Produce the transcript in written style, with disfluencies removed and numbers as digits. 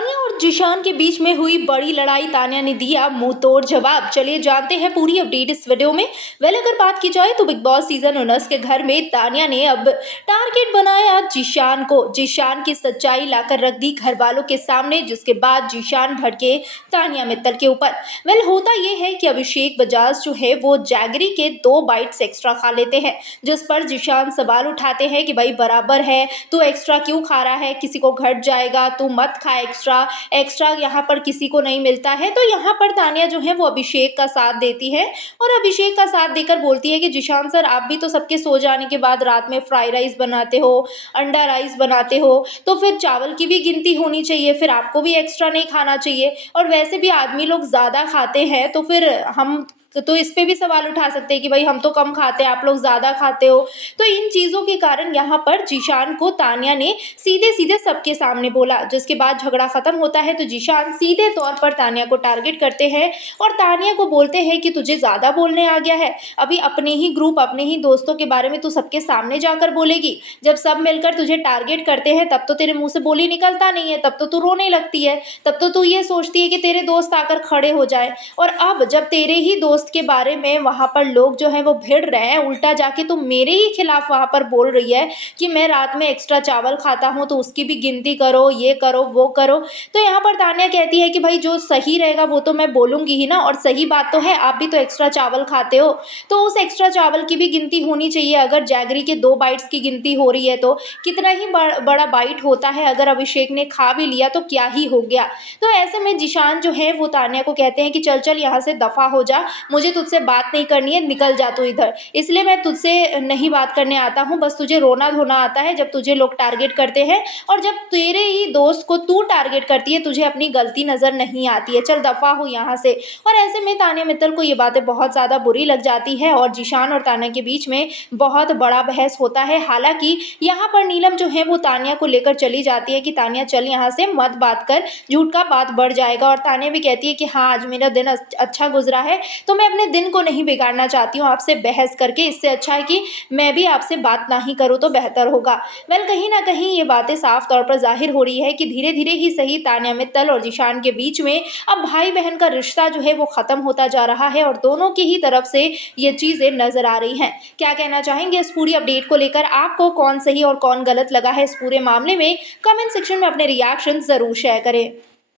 तान्या और जिशान के बीच में हुई बड़ी लड़ाई, तान्या ने दिया मुंह तोड़ जवाब। चलिए जानते हैं पूरी अपडेट इस वीडियो में। अगर बात की जाए तो बिग बॉस सीजन 19 के घर में तान्या ने अब टारगेट बनाया जिशान को। जिशान की सच्चाई लाकर रख दी घर वालों के सामने, जिसके बाद जिशान भड़के तान्या मित्तल के ऊपर। होता ये है कि अभिषेक बजाज जो है वो जैगरी के 2 बाइट्स एक्स्ट्रा खा लेते हैं, जिस पर जिशान सवाल उठाते हैं कि भाई बराबर है, तू एक्स्ट्रा क्यों खा रहा है, किसी को घट जाएगा, तू मत खा एक्स्ट्रा एक्स्ट्रा यहाँ पर किसी को नहीं मिलता है। तो यहाँ पर तान्या जो है वो अभिषेक का साथ देती है और अभिषेक का साथ देकर बोलती है कि जिशान सर, आप भी तो सबके सो जाने के बाद रात में फ्राई राइस बनाते हो, अंडा राइस बनाते हो, तो फिर चावल की भी गिनती होनी चाहिए, फिर आपको भी एक्स्ट्रा नहीं खाना चाहिए। और वैसे भी आदमी लोग ज़्यादा खाते हैं तो फिर हम तो इस पे भी सवाल उठा सकते हैं कि भाई हम तो कम खाते हैं, आप लोग ज़्यादा खाते हो। तो इन चीज़ों के कारण यहाँ पर जिशान को तान्या ने सीधे सीधे सबके सामने बोला, जिसके बाद झगड़ा खत्म होता है। तो जिशान सीधे तौर पर तान्या को टारगेट करते हैं और तान्या को बोलते हैं कि तुझे ज़्यादा बोलने आ गया है, अभी अपने ही ग्रुप, अपने ही दोस्तों के बारे में तू सबके सामने जाकर बोलेगी। जब सब मिलकर तुझे टारगेट करते हैं तब तो तेरे मुँह से बोली निकलता नहीं है, तब तो तू रोने लगती है, तब तो तू ये सोचती है कि तेरे दोस्त आकर खड़े हो जाए। और अब जब तेरे ही दोस्त के बारे में वहां पर लोग जो है वो भिड़ रहे हैं, उल्टा जाके तुम मेरे ही खिलाफ वहां पर बोल रही है कि मैं रात में एक्स्ट्रा चावल खाता हूं, तो उसकी भी गिनती करो, ये करो वो करो। तो यहाँ पर तान्या कहती है कि भाई जो सही रहेगा वो तो मैं बोलूंगी ही ना, और सही बात तो है, आप भी तो एक्स्ट्रा चावल खाते हो, तो उस एक्स्ट्रा चावल की भी गिनती होनी चाहिए। अगर जैगरी के 2 बाइट्स की गिनती हो रही है तो कितना ही बड़ा बाइट होता है, अगर अभिषेक ने खा भी लिया तो क्या ही हो गया। तो ऐसे में जिशान जो है वो तान्या को कहते हैं कि चल चल यहाँ से दफा हो जा, मुझे तुझसे बात नहीं करनी है, निकल जा तू इधर, इसलिए मैं तुझसे नहीं बात करने आता हूँ, बस तुझे रोना धोना आता है जब तुझे लोग टारगेट करते हैं, और जब तेरे ही दोस्त को तू टारगेट करती है तुझे अपनी गलती नज़र नहीं आती है, चल दफा हो यहाँ से। और ऐसे में तान्या मित्तल को ये बातें बहुत ज़्यादा बुरी लग जाती है और जिशान और तान्या के बीच में बहुत बड़ा बहस होता है। हालांकि यहाँ पर नीलम जो है वो तान्या को लेकर चली जाती है कि तान्या चल यहाँ से मत बात कर, झूठ का बात बढ़ जाएगा। और तान्या भी कहती है कि हाँ, आज मेरा दिन अच्छा गुजरा है, तो मैं अपने दिन को नहीं बिगाड़ना चाहती हूँ आपसे बहस करके, इससे अच्छा है कि मैं भी आपसे बात ना ही करूँ तो बेहतर होगा। कहीं ना कहीं ये बातें साफ तौर पर जाहिर हो रही है कि धीरे धीरे ही सही तान्या मित्तल और जिशान के बीच में अब भाई बहन का रिश्ता जो है वो खत्म होता जा रहा है और दोनों की ही तरफ से ये चीज़ें नजर आ रही हैं। क्या कहना चाहेंगे इस पूरी अपडेट को लेकर? आपको कौन सही और कौन गलत लगा है इस पूरे मामले में? कमेंट सेक्शन में अपने रिएक्शन जरूर शेयर करें।